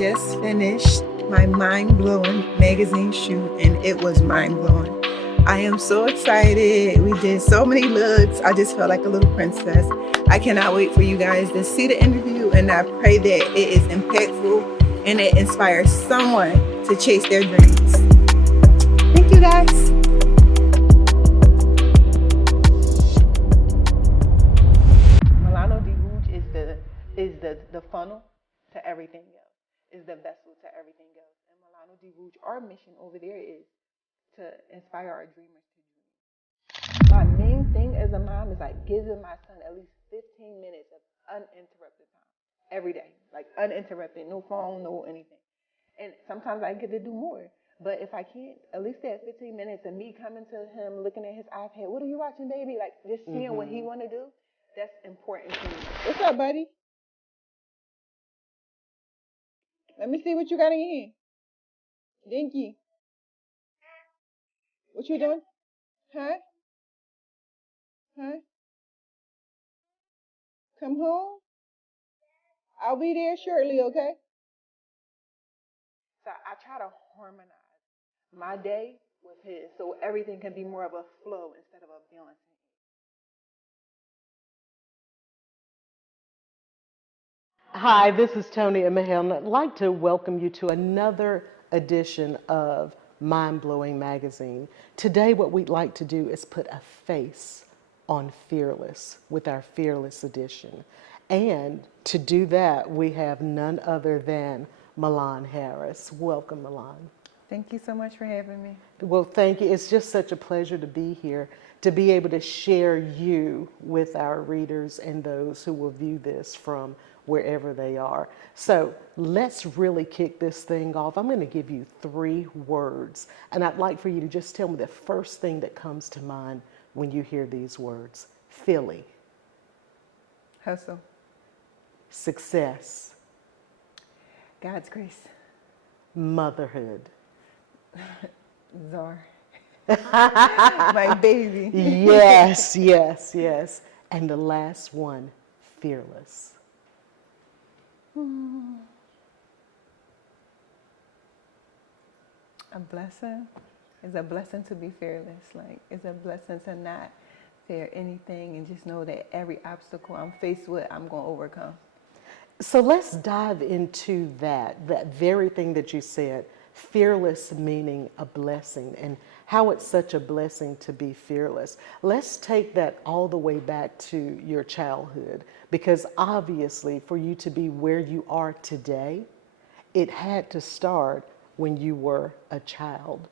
just finished my mind-blowing magazine shoot, and it was mind-blowing. I am so excited. We did so many looks. I just felt like a little princess. I cannot wait for you guys to see the interview, and I pray that it is impactful and it inspires someone to chase their dreams. Thank you, guys. Milano de Rouge is the funnel to everything else. Is the vessel to everything else. And Milano de Rouge, our mission over there is to inspire our dreamers to dream. My main thing as a mom is like giving my son at least 15 minutes of uninterrupted time every day, like uninterrupted, no phone, no anything. And sometimes I get to do more. But if I can't, at least that 15 minutes of me coming to him, looking at his iPad, what are you watching, baby? Like just seeing what he want to do, that's important to me. What's up, buddy? Let me see what you got in your hand. Dinky. What you doing? Huh? Huh? Come home? I'll be there shortly, okay? So I try to harmonize my day with his so everything can be more of a flow instead of a balancing. Hi, this is Toni Emehel, and I'd like to welcome you to another edition of Mind Blowing Magazine. Today, what we'd like to do is put a face on Fearless with our Fearless edition. And to do that, we have none other than Milan Harris. Welcome, Milan. Thank you so much for having me. Well, thank you. It's just such a pleasure to be here, to be able to share you with our readers and those who will view this from wherever they are. So let's really kick this thing off. I'm going to give you 3 words, and I'd like for you to just tell me the first thing that comes to mind when you hear these words. Philly. Hustle. Success. God's grace. Motherhood. Czar. My baby. Yes, yes, yes. And the last one, fearless. A blessing is a blessing to be fearless. Like, it's a blessing to not fear anything and just know that every obstacle I'm faced with, I'm going to overcome. So let's dive into that very thing that you said, fearless meaning a blessing, and how it's such a blessing to be fearless. Let's take that all the way back to your childhood, because obviously for you to be where you are today, it had to start when you were a child.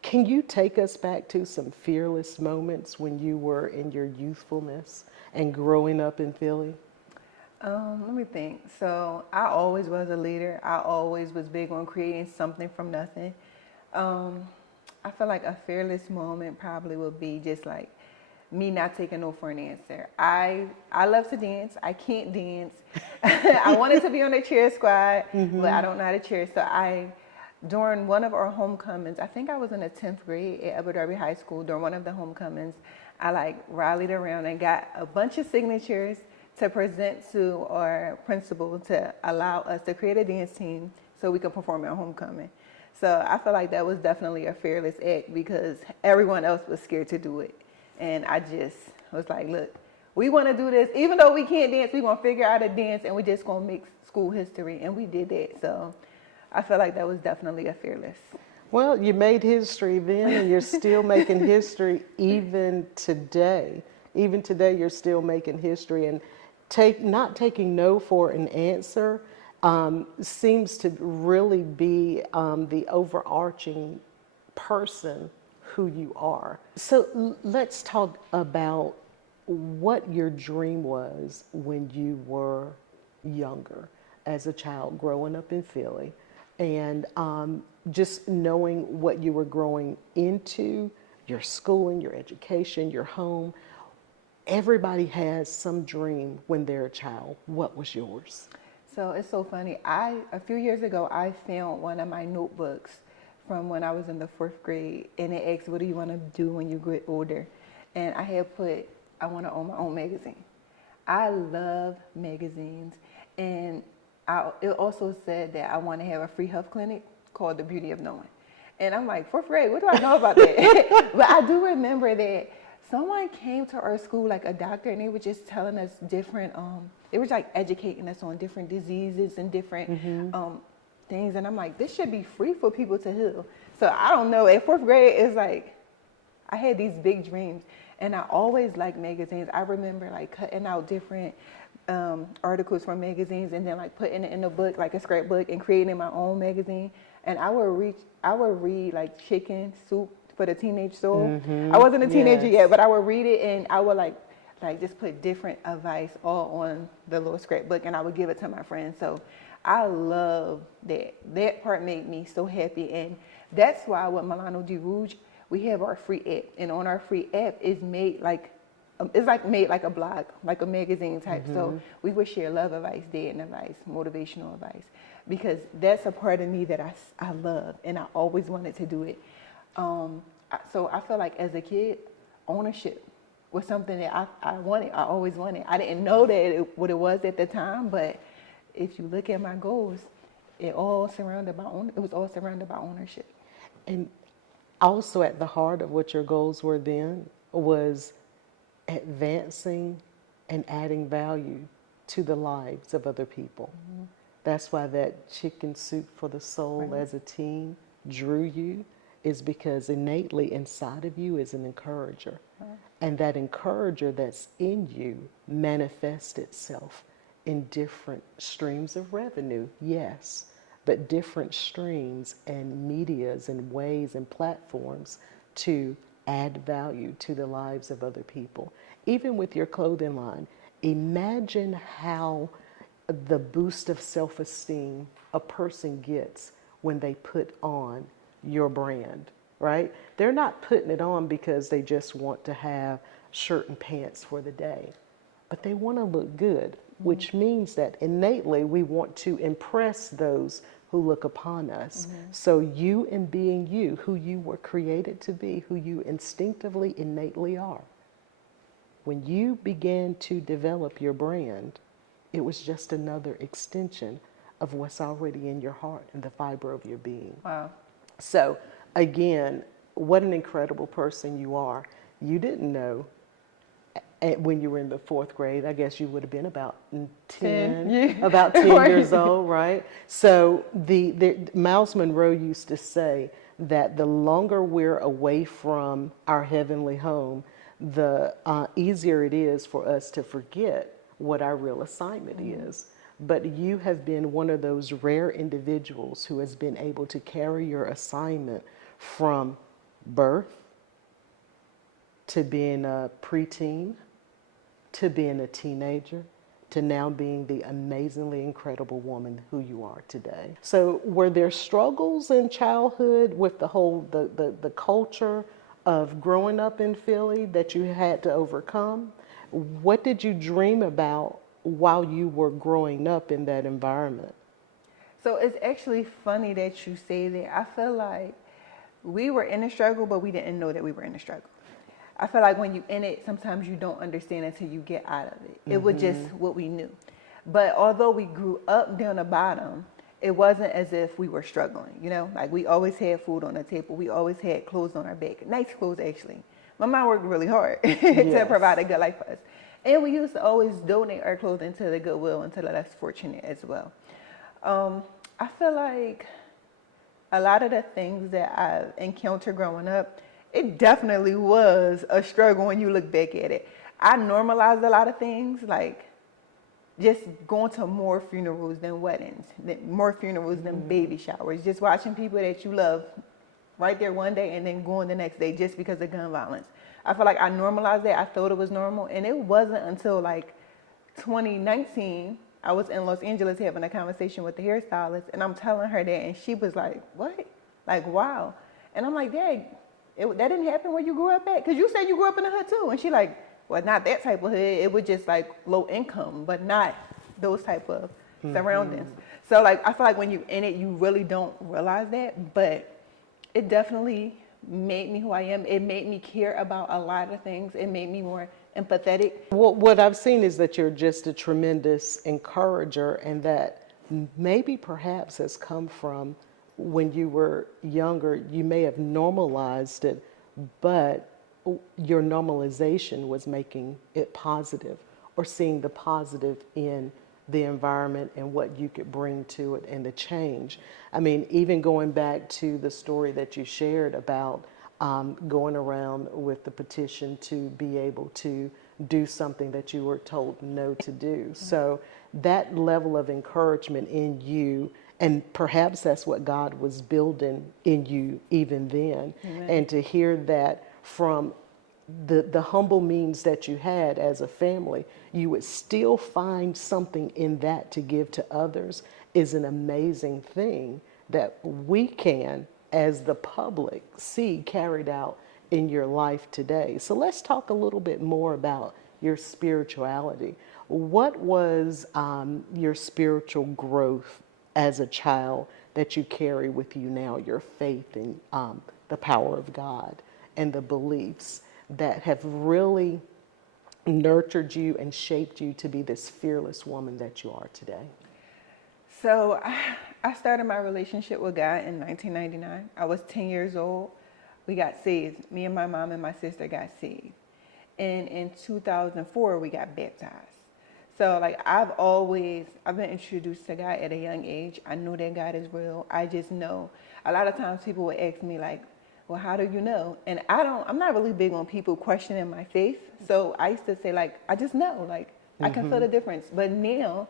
Can you take us back to some fearless moments when you were in your youthfulness and growing up in Philly? Let me think. So I always was a leader. I always was big on creating something from nothing. I feel like a fearless moment probably would be just like me not taking no for an answer. I love to dance. I can't dance. I wanted to be on the cheer squad, but I don't know how to cheer. So during one of our homecomings, I think I was in the 10th grade at Abu Dhabi High School. During one of the homecomings, I like rallied around and got a bunch of signatures to present to our principal to allow us to create a dance team so we could perform at homecoming. So I feel like that was definitely a fearless act because everyone else was scared to do it. And I just was like, look, we want to do this. Even though we can't dance, we're going to figure out a dance and we're just going to make school history. And we did that. So I feel like that was definitely a fearless. Well, you made history then, and you're still making history even today. Even today, you're still making history. And not taking no for an answer seems to really be the overarching person who you are. So let's talk about what your dream was when you were younger, as a child growing up in Philly, and just knowing what you were growing into, your schooling, your education, your home. Everybody has some dream when they're a child. What was yours? So it's so funny. A few years ago, I found one of my notebooks from when I was in the 4th grade, and it asked, what do you want to do when you get older? And I had put, I want to own my own magazine. I love magazines, and it also said that I want to have a free health clinic called The Beauty of Knowing. And I'm like, fourth grade, what do I know about that? But I do remember that someone came to our school, like a doctor, and they were just telling us different, they were like educating us on different diseases and different things. And I'm like, this should be free for people to heal. So I don't know, at fourth grade, it's like, I had these big dreams. And I always liked magazines. I remember like cutting out different articles from magazines and then like putting it in a book, like a scrapbook, and creating my own magazine. And I would read like Chicken Soup for the Teenage Soul. I wasn't a teenager yet, but I would read it, and I would like just put different advice all on the little scrapbook, and I would give it to my friends. So I love that. That part made me so happy, and that's why with Milano Di Rouge, we have our free app, and on our free app is made like made like a blog, like a magazine type. So we would share love advice, dating advice, motivational advice, because that's a part of me that I love, and I always wanted to do it. So I feel like as a kid, ownership was something that I wanted. I always wanted. I didn't know what it was at the time, but if you look at my goals, it was all surrounded by ownership. And also at the heart of what your goals were then was advancing and adding value to the lives of other people. That's why that Chicken Soup for the Soul as a teen drew you, is because innately inside of you is an encourager. And that encourager that's in you manifests itself in different streams of revenue, yes, but different streams and medias and ways and platforms to add value to the lives of other people. Even with your clothing line, imagine how the boost of self-esteem a person gets when they put on your brand, right? They're not putting it on because they just want to have shirt and pants for the day, but they want to look good, which means that innately we want to impress those who look upon us. So you, in being you, who you were created to be, who you instinctively, innately are, when you began to develop your brand, it was just another extension of what's already in your heart and the fiber of your being. Wow. So again, what an incredible person you are. You didn't know when you were in the fourth grade, I guess you would have been about 10 about 10 years old, right? So the Miles Monroe used to say that the longer we're away from our heavenly home, the easier it is for us to forget what our real assignment is. But you have been one of those rare individuals who has been able to carry your assignment from birth to being a preteen, to being a teenager, to now being the amazingly incredible woman who you are today. So were there struggles in childhood with the whole, the culture of growing up in Philly that you had to overcome? What did you dream about while you were growing up in that environment? So it's actually funny that you say that. I feel like we were in a struggle, but we didn't know that we were in a struggle. I feel like when you're in it, sometimes you don't understand until you get out of it. It was just what we knew. But although we grew up down the bottom, it wasn't as if we were struggling, you know? Like we always had food on the table. We always had clothes on our back. Nice clothes, actually. My mom worked really hard to provide a good life for us. And we used to always donate our clothing to the Goodwill and to the less fortunate as well. I feel like a lot of the things that I've encountered growing up, it definitely was a struggle when you look back at it. I normalized a lot of things, like just going to more funerals than weddings, more funerals than baby showers, just watching people that you love right there one day and then going the next day just because of gun violence. I feel like I normalized that. I thought it was normal. And it wasn't until like 2019, I was in Los Angeles having a conversation with the hairstylist, and I'm telling her that, and she was like, what? Like, wow. And I'm like, Dad, that didn't happen where you grew up at? Because you said you grew up in the hood too. And she like, well, not that type of hood. It was just like low income, but not those type of surroundings. So like, I feel like when you're in it, you really don't realize that, but it definitely made me who I am. It made me care about a lot of things. It made me more empathetic. What I've seen is that you're just a tremendous encourager, and that maybe perhaps has come from when you were younger. You may have normalized it, but your normalization was making it positive, or seeing the positive in the environment and what you could bring to it and the change. I mean, even going back to the story that you shared about going around with the petition to be able to do something that you were told no to do. So that level of encouragement in you, and perhaps that's what God was building in you even then. Amen. And to hear that from the humble means that you had as a family, you would still find something in that to give to others, is an amazing thing that we can, as the public, see carried out in your life today. So let's talk a little bit more about your spirituality. What was your spiritual growth as a child that you carry with you now, your faith in the power of God and the beliefs that have really nurtured you and shaped you to be this fearless woman that you are today? So I started my relationship with God in 1999. I was 10 years old. We got saved. Me and my mom and my sister got saved. And in 2004, we got baptized. So like I've been introduced to God at a young age. I know that God is real. I just know. A lot of times people would ask me like, well, how do you know? And I'm not really big on people questioning my faith. So I used to say like, I just know, like I can feel the difference. But now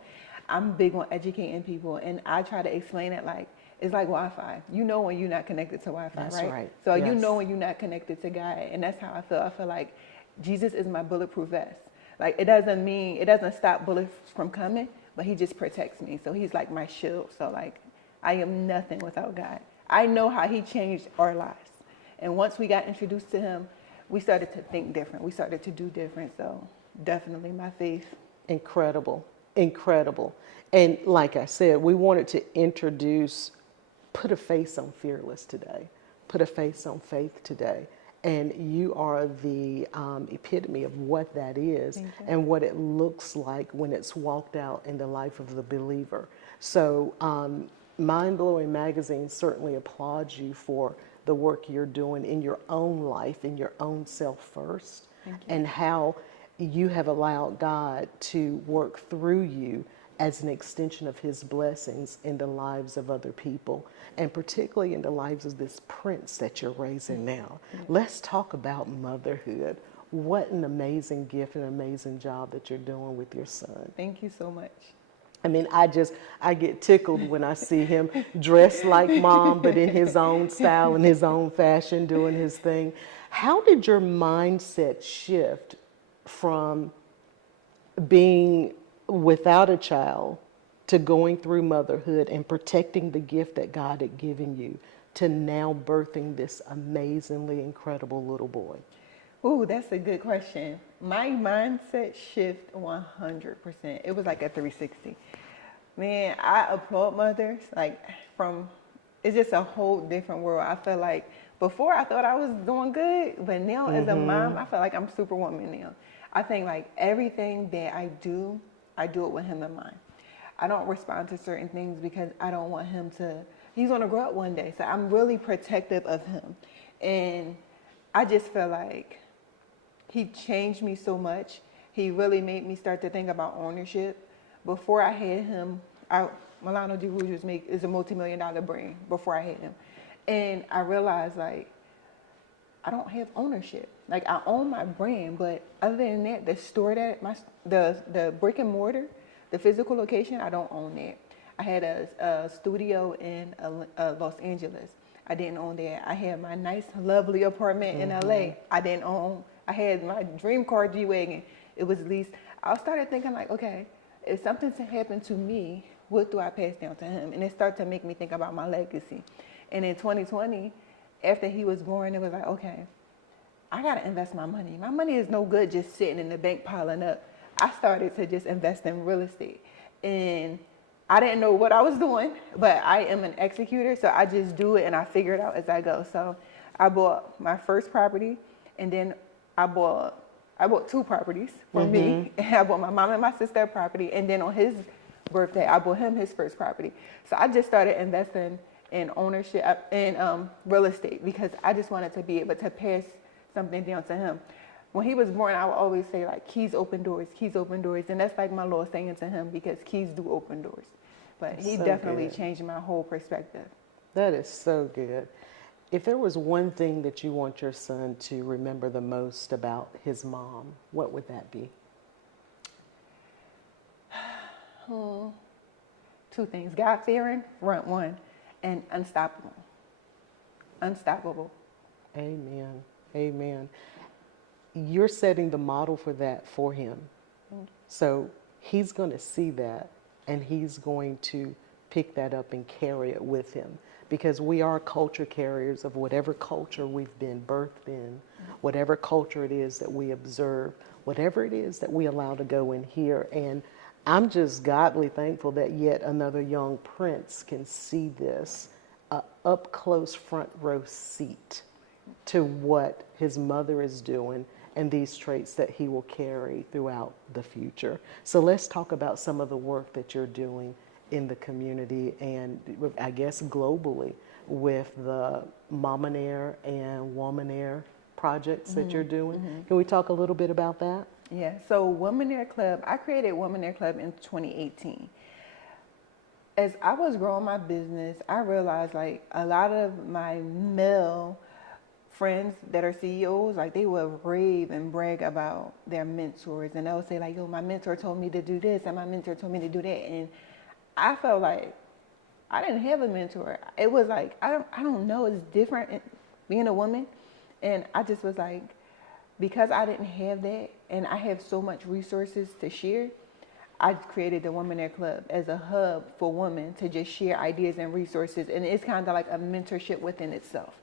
I'm big on educating people, and I try to explain it like, it's like Wi-Fi. You know when you're not connected to Wi-Fi, That's right? right. So Yes. you know when you're not connected to God, and that's how I feel. I feel like Jesus is my bulletproof vest. Like it doesn't stop bullets from coming, but he just protects me. So he's like my shield. So like I am nothing without God. I know how he changed our lives. And once we got introduced to him, we started to think different. We started to do different. So definitely my faith. Incredible, incredible. And like I said, we wanted to put a face on fearless today, put a face on faith today. And you are the epitome of what that is and what it looks like when it's walked out in the life of the believer. So Mind Blowing Magazine certainly applauds you for the work you're doing in your own life, in your own self first, and how you have allowed God to work through you as an extension of his blessings in the lives of other people, and particularly in the lives of this prince that you're raising now. Let's talk about motherhood. What an amazing gift and amazing job that you're doing with your son. Thank you so much. I mean, I get tickled when I see him dressed like mom, but in his own style and his own fashion, doing his thing. How did your mindset shift from being without a child to going through motherhood and protecting the gift that God had given you to now birthing this amazingly incredible little boy? Ooh, that's a good question. My mindset shift 100%. It was like a 360. Man, I applaud mothers. It's just a whole different world. I feel like before I thought I was doing good, but now as a mom, I feel like I'm superwoman now. I think like everything that I do it with him in mind. I don't respond to certain things because I don't want he's gonna grow up one day. So I'm really protective of him. And I just feel like he changed me so much. He really made me start to think about ownership. Before I had him, Milano Di Rouge is a multi-million-dollar brand before I had him. And I realized like, I don't have ownership. Like I own my brand, but other than that, the store the brick and mortar, the physical location, I don't own that. I had a studio in Los Angeles. I didn't own that. I had my nice, lovely apartment in LA. I had my dream car G-Wagon. It was leased. I started thinking like, okay, if something happened to me, what do I pass down to him? And it started to make me think about my legacy. And in 2020, after he was born, it was like, okay, I got to invest my money. My money is no good just sitting in the bank piling up. I started to just invest in real estate. And I didn't know what I was doing, but I am an executor, so I just do it and I figure it out as I go. So I bought my first property, and then I bought two properties for me. And I bought my mom and my sister a property, and then on his birthday, I bought him his first property. So I just started investing in ownership in real estate because I just wanted to be able to pass something down to him. When he was born, I would always say like, keys open doors, and that's like my little saying to him because keys do open doors. But he So definitely good. changed my whole perspective. That is so good. If there was one thing that you want your son to remember the most about his mom, what would that be? Two things: God-fearing, front one, and unstoppable. Unstoppable. Amen. Amen. You're setting the model for that for him. So he's going to see that and he's going to pick that up and carry it with him because we are culture carriers of whatever culture we've been birthed in, whatever culture it is that we observe, whatever it is that we allow to go in here. And I'm just godly thankful that yet another young prince can see this up close front row seat to what his mother is doing and these traits that he will carry throughout the future. So let's talk about some of the work that you're doing in the community and I guess globally with the Mominaire and Womanaire projects that you're doing. Can we talk a little bit about that? Yeah, so Meira Club, I created Meira Club in 2018. As I was growing my business, I realized like a lot of my male friends that are CEOs, like they would rave and brag about their mentors and they'll say like, yo, my mentor told me to do this and my mentor told me to do that. And I felt like I didn't have a mentor. It was like, I don't know, it's different being a woman. And I just was like, because I didn't have that and I have so much resources to share, I created the Meira Club as a hub for women to just share ideas and resources. And it's kind of like a mentorship within itself.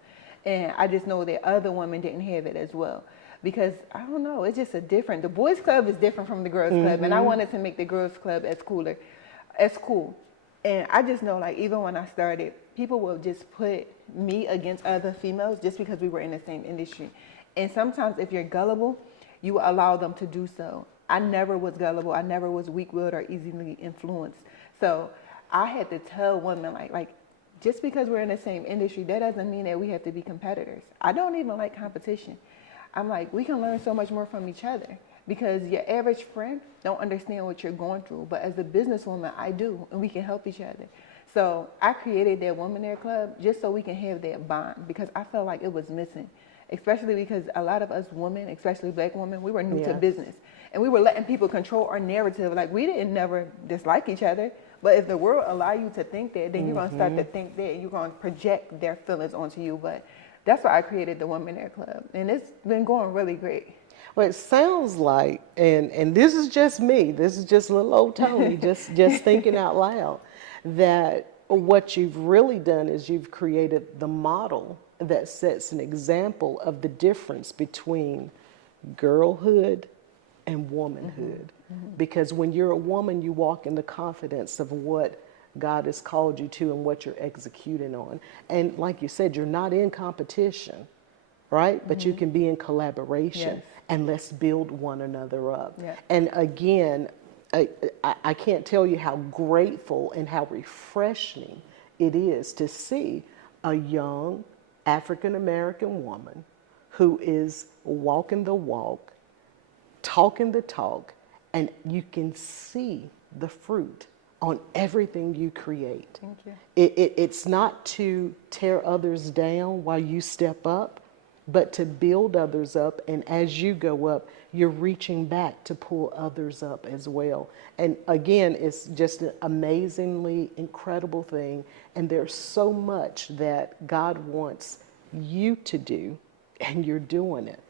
And I just know that other women didn't have it as well. Because, I don't know, it's just the boys club is different from the girls club. And I wanted to make the girls club as cool. And I just know, like, even when I started, people will just put me against other females just because we were in the same industry. And sometimes if you're gullible, you allow them to do so. I never was gullible. I never was weak-willed or easily influenced. So I had to tell women, like, just because we're in the same industry, that doesn't mean that we have to be competitors. I don't even like competition. I'm like, we can learn so much more from each other because your average friend don't understand what you're going through. But as a businesswoman, I do, and we can help each other. So I created that Womenaire Club just so we can have that bond because I felt like it was missing, especially because a lot of us women, especially black women, we were new to business. And we were letting people control our narrative. Like, we didn't never dislike each other. But if the world allow you to think that, then you're going to start to think that and you're going to project their feelings onto you. But that's why I created the Womenaire Club. And it's been going really great. Well, it sounds like, and this is just me, this is just little old Toni, just thinking out loud, that what you've really done is you've created the model that sets an example of the difference between girlhood and womanhood. Because when you're a woman, you walk in the confidence of what God has called you to and what you're executing on. And like you said, you're not in competition, right? But you can be in collaboration and let's build one another up. And again, I can't tell you how grateful and how refreshing it is to see a young African-American woman who is walking the walk, talking the talk, and you can see the fruit on everything you create. Thank you. It's not to tear others down while you step up, but to build others up. And as you go up, you're reaching back to pull others up as well. And again, it's just an amazingly incredible thing. And there's so much that God wants you to do, and you're doing it.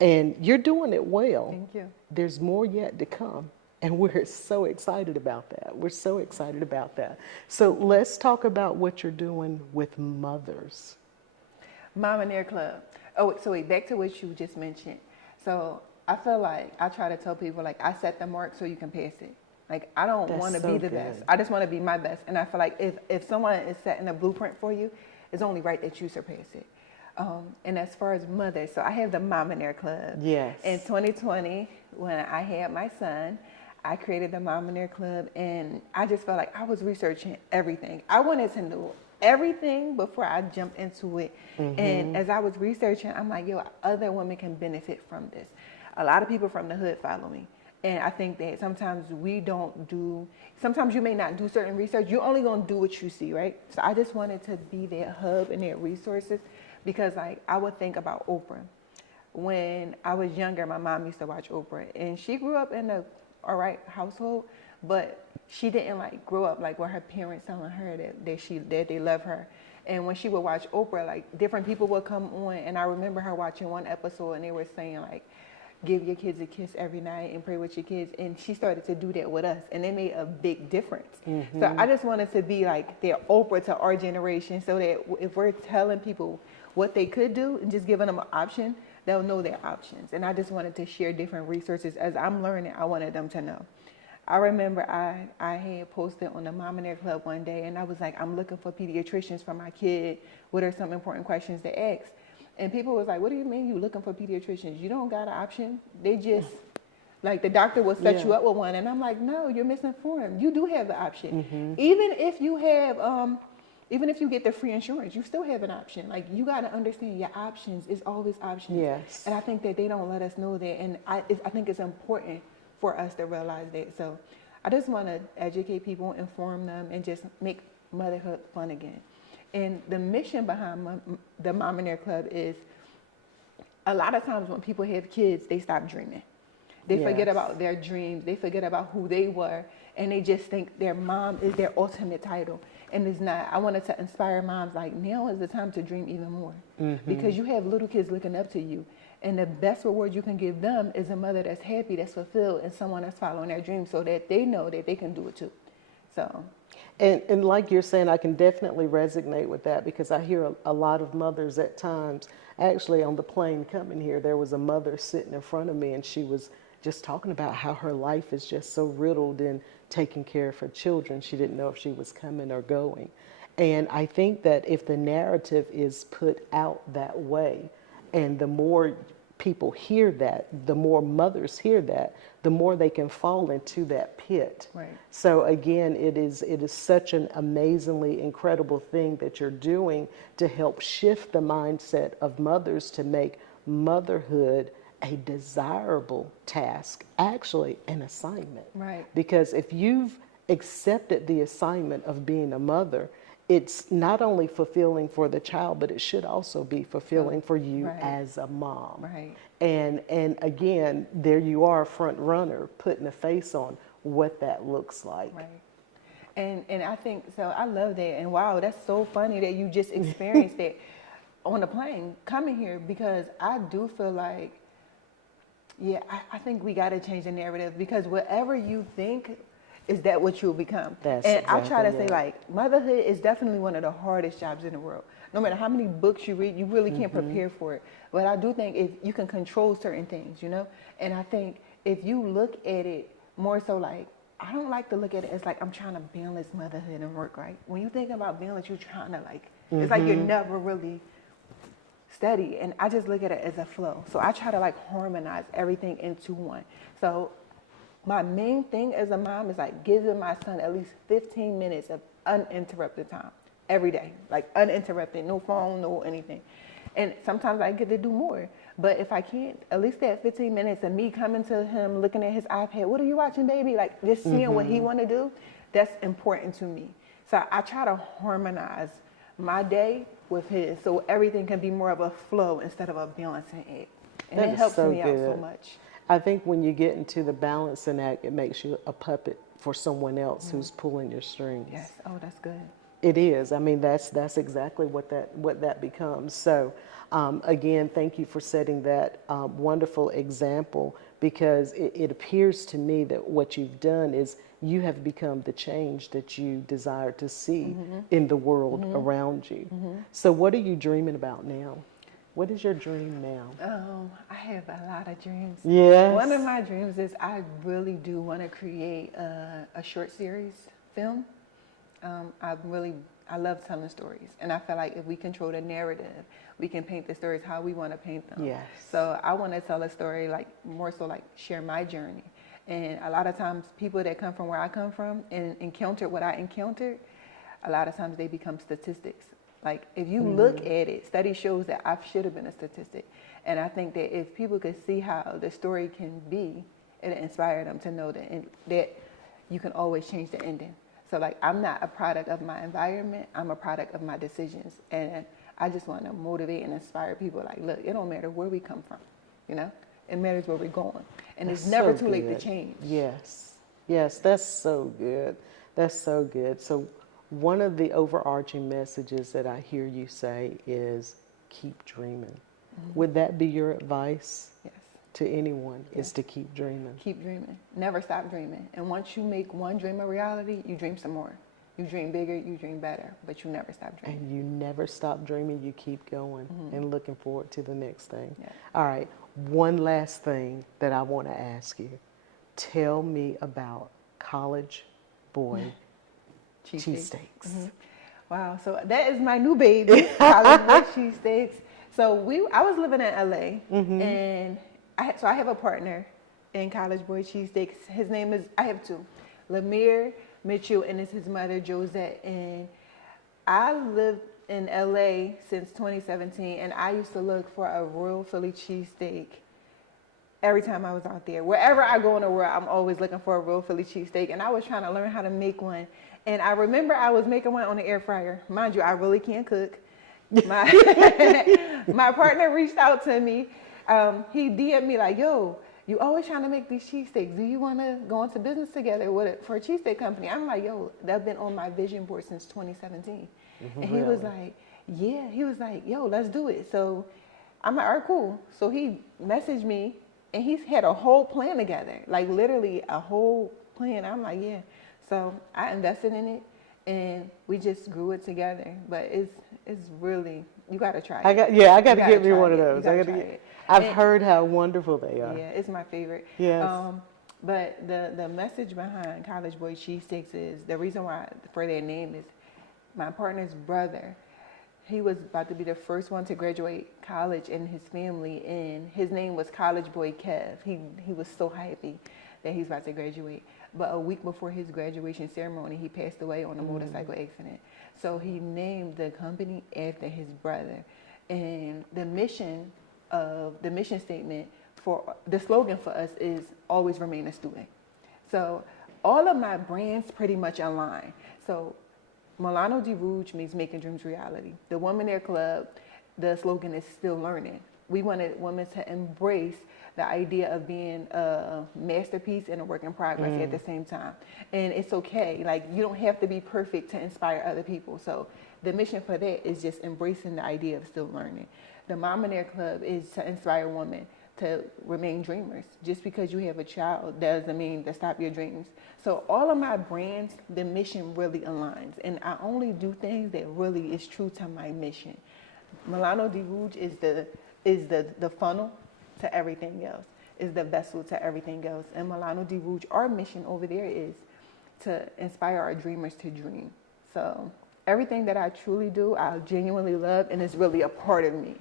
And you're doing it well. Thank you. There's more yet to come. And we're so excited about that. We're so excited about that. So let's talk about what you're doing with mothers. Meira Club. Oh, so wait, back to what you just mentioned. So I feel like I try to tell people, like, I set the mark so you can pass it. Like, I don't want to be the best. I just want to be my best. And I feel like if someone is setting a blueprint for you, it's only right that you surpass it. And as far as mothers, so I have the Meira Club. Yes. In 2020, when I had my son, I created the Meira Club, and I just felt like I was researching everything. I wanted to know everything before I jumped into it. And as I was researching, I'm like, yo, other women can benefit from this. A lot of people from the hood follow me. And I think that sometimes sometimes you may not do certain research. You're only going to do what you see, right? So I just wanted to be their hub and their resources, because like I would think about Oprah. When I was younger, my mom used to watch Oprah, and she grew up in a all right household, but she didn't like grow up like with her parents telling her that they love her. And when she would watch Oprah, like different people would come on, and I remember her watching one episode, and they were saying like, give your kids a kiss every night and pray with your kids. And she started to do that with us, and it made a big difference. So I just wanted to be like their Oprah to our generation, so that if we're telling people what they could do and just giving them an option, they'll know their options. And I just wanted to share different resources. As I'm learning, I wanted them to know. I remember I had posted on the Meira Club one day, and I was like, I'm looking for pediatricians for my kid. What are some important questions to ask? And people was like, what do you mean you looking for pediatricians? You don't got an option. They just, like the doctor will set you up with one. And I'm like, no, you're misinformed. You do have the option. Even if you have, even if you get the free insurance, you still have an option. Like, you got to understand your options is always options. Yes. And I think that they don't let us know that. And I think it's important for us to realize that. So I just want to educate people, inform them, and just make motherhood fun again. And the mission behind the Meira Club is, a lot of times when people have kids, they stop dreaming. They forget about their dreams. They forget about who they were. And they just think their mom is their ultimate title. And it's not. I wanted to inspire moms, like, now is the time to dream even more. Because you have little kids looking up to you. And the best reward you can give them is a mother that's happy, that's fulfilled, and someone that's following their dreams, so that they know that they can do it too. So. And like you're saying, I can definitely resonate with that, because I hear a lot of mothers at times. Actually, on the plane coming here, there was a mother sitting in front of me, and she was just talking about how her life is just so riddled in taking care of her children. She didn't know if she was coming or going. And I think that if the narrative is put out that way, and the more people hear that, the more mothers hear that, the more they can fall into that pit. Right. So again, it is such an amazingly incredible thing that you're doing to help shift the mindset of mothers to make motherhood a desirable task, actually an assignment. Right. Because if you've accepted the assignment of being a mother, it's not only fulfilling for the child, but it should also be fulfilling for you as a mom. Right. And again, there you are, front runner, putting a face on what that looks like. Right. And I think, so I love that. And wow, that's so funny that you just experienced that on the plane coming here, because I do feel like, I think we got to change the narrative, because whatever you think, is that what you'll become? That's and exactly I try to say, like, motherhood is definitely one of the hardest jobs in the world. No matter how many books you read, you really can't prepare for it. But I do think if you can control certain things, you know? And I think if you look at it more so like, I don't like to look at it as like I'm trying to balance motherhood and work, right? When you think about balance, you're trying to like, it's like you're never really steady. And I just look at it as a flow. So I try to like harmonize everything into one. So my main thing as a mom is like giving my son at least 15 minutes of uninterrupted time every day, like uninterrupted, no phone, no anything. And sometimes I get to do more, but if I can't, at least that 15 minutes of me coming to him, looking at his iPad, what are you watching, baby? Like just seeing what he want to do, that's important to me. So I try to harmonize my day with his, so everything can be more of a flow instead of a balancing act. And it helps me out so much. I think when you get into the balancing act, it makes you a puppet for someone else who's pulling your strings. Yes. Oh, that's good. It is. I mean, that's exactly what that becomes. So, again, thank you for setting that wonderful example, because it appears to me that what you've done is you have become the change that you desire to see in the world around you. So, what are you dreaming about now? What is your dream now? I have a lot of dreams. Yes. One of my dreams is I really do want to create a short series film. I love telling stories, and I feel like if we control the narrative, we can paint the stories how we want to paint them. Yes. So I want to tell a story, like more so like share my journey, And a lot of times people that come from where I come from and encountered what I encountered, a lot of times they become statistics. Like if you look at it, study shows that I should have been a statistic. And I think that if people could see how the story can be, it'll inspire them to know that you can always change the ending. So like I'm not a product of my environment, I'm a product of my decisions. And I just want to motivate and inspire people like, look, it don't matter where we come from, you know? It matters where we're going. And it's never too late to change. Yes. Yes, that's so good. That's so good. So one of the overarching messages that I hear you say is keep dreaming. Would that be your advice? Yes. To anyone, is to keep dreaming. Keep dreaming. Never stop dreaming. And once you make one dream a reality, you dream some more. You dream bigger, you dream better, but you never stop dreaming. And you never stop dreaming, you keep going and looking forward to the next thing. Yeah. All right, one last thing that I want to ask you. Tell me about College Boy cheesesteaks. Wow, so that is my new baby, College Boy cheesesteaks. So I was living in LA, and I have a partner in College Boy cheesesteaks. His name is, I have two, Meira Mitchell, and it's his mother, Josette. And I lived in LA since 2017, and I used to look for a real Philly cheesesteak every time I was out there. Wherever I go in the world, I'm always looking for a real Philly cheesesteak, and I was trying to learn how to make one. And I remember I was making one on the air fryer. Mind you, I really can't cook. My partner reached out to me. He DM'd me like, yo, you always trying to make these cheesesteaks. Do you want to go into business together for a cheesesteak company? I'm like, yo, that's been on my vision board since 2017. And he was like, yeah. He was like, yo, let's do it. So I'm like, all right, cool. So he messaged me, and he's had a whole plan together, like literally a whole plan. I'm like, yeah. So I invested in it, and we just grew it together. But it's really, you got to try it. I got to get me one of those. I've heard how wonderful they are. Yeah, it's my favorite. Yes. But the message behind College Boy cheesesteaks is, the reason why for their name is my partner's brother. He was about to be the first one to graduate college in his family, and his name was College Boy Kev. He was so happy that he's about to graduate. But a week before his graduation ceremony, he passed away on a motorcycle accident. So he named the company after his brother. And the mission statement for the slogan for us is always remain a student. So all of my brands pretty much align. So Milano Di Rouge means making dreams reality. The Meira Club, the slogan is still learning. We wanted women to embrace the idea of being a masterpiece and a work in progress at the same time. And it's okay. Like, you don't have to be perfect to inspire other people. So the mission for that is just embracing the idea of still learning. The Meira Club is to inspire women to remain dreamers. Just because you have a child doesn't mean to stop your dreams. So all of my brands, the mission really aligns. And I only do things that really is true to my mission. Milano Di Rouge is the funnel to everything else, is the vessel to everything else. And Milano Di Rouge, our mission over there is to inspire our dreamers to dream. So everything that I truly do, I genuinely love, and it's really a part of me.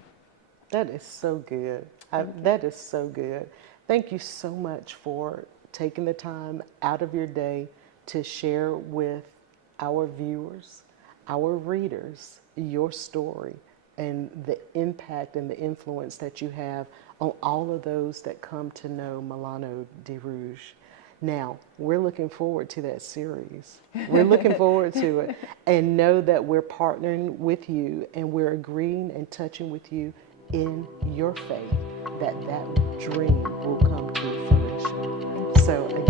That is so good. That is so good. Thank you so much for taking the time out of your day to share with our viewers, our readers, your story and the impact and the influence that you have on all of those that come to know Milano Di Rouge. Now, we're looking forward to that series. We're looking forward to it, and know that we're partnering with you, and we're agreeing and touching with you in your faith that dream will come to fruition. So